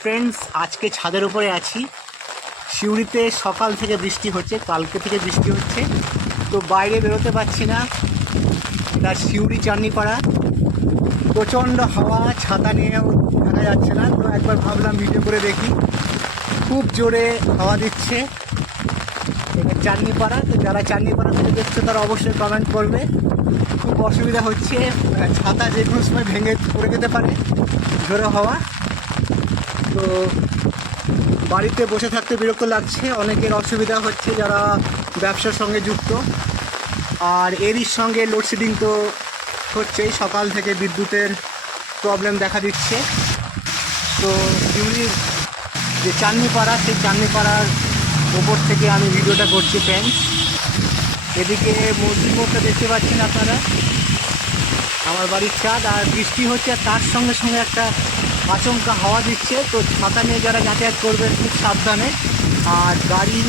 Friends আজকে ছাদের উপরে আছি। সিউড়িতে সকাল থেকে বৃষ্টি হচ্ছে, কালকে থেকে বৃষ্টি হচ্ছে। তো বাইরে বেরোতে পারছি না। এটা সিউড়ি চান্নিপাড়া প্রচণ্ড হাওয়া, ছাতা নিয়েও দেখা যাচ্ছে না। তো একবার ভাবলাম ভিডিও করে দেখি। খুব জোরে হাওয়া দিচ্ছে। এটা চান্নিপাড়া তো যারা চান্নিপাড়া থেকে দেখছে, তারা অবশ্যই কমেন্ট করবে। খুব অসুবিধা হচ্ছে। ছাতা যে কোনো সময় ভেঙে পড়ে যেতে পারে জোরে হওয়া। তো বাড়িতে বসে থাকতে বিরক্ত লাগছে, অনেকের অসুবিধা হচ্ছে যারা ব্যবসার সঙ্গে যুক্ত। আর এরই সঙ্গে লোডশেডিং তো হচ্ছেই, সকাল থেকে বিদ্যুতের প্রবলেম দেখা দিচ্ছে। তো শিউলির যে চাঁদনিপাড়া সেই চাঁদনিপাড়ার ওপর থেকে আমি ভিডিওটা করছি ফ্রেন্ডস এদিকে মসজিদ মোড়টা দেখতে পাচ্ছেন আপনারা। আমার বাড়ির চাঁদ আর বৃষ্টি হচ্ছে, আর তার সঙ্গে সঙ্গে একটা আচমকা হাওয়া দিচ্ছে। তো ছাতা নিয়ে যারা যাতায়াত করবেন, খুব সাবধানে। আর গাড়ি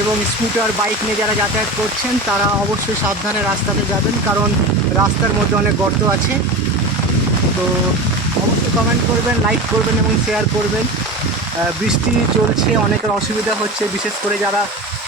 এবং স্কুটার, বাইক নিয়ে যারা যাতায়াত করছেন, তারা অবশ্যই সাবধানে রাস্তাতে যাবেন, কারণ রাস্তার মধ্যে অনেক গর্ত আছে। তো অবশ্যই কমেন্ট করবেন লাইক করবেন এবং শেয়ার করবেন। বৃষ্টি চলছে, অনেকের অসুবিধা হচ্ছে, বিশেষ করে যারা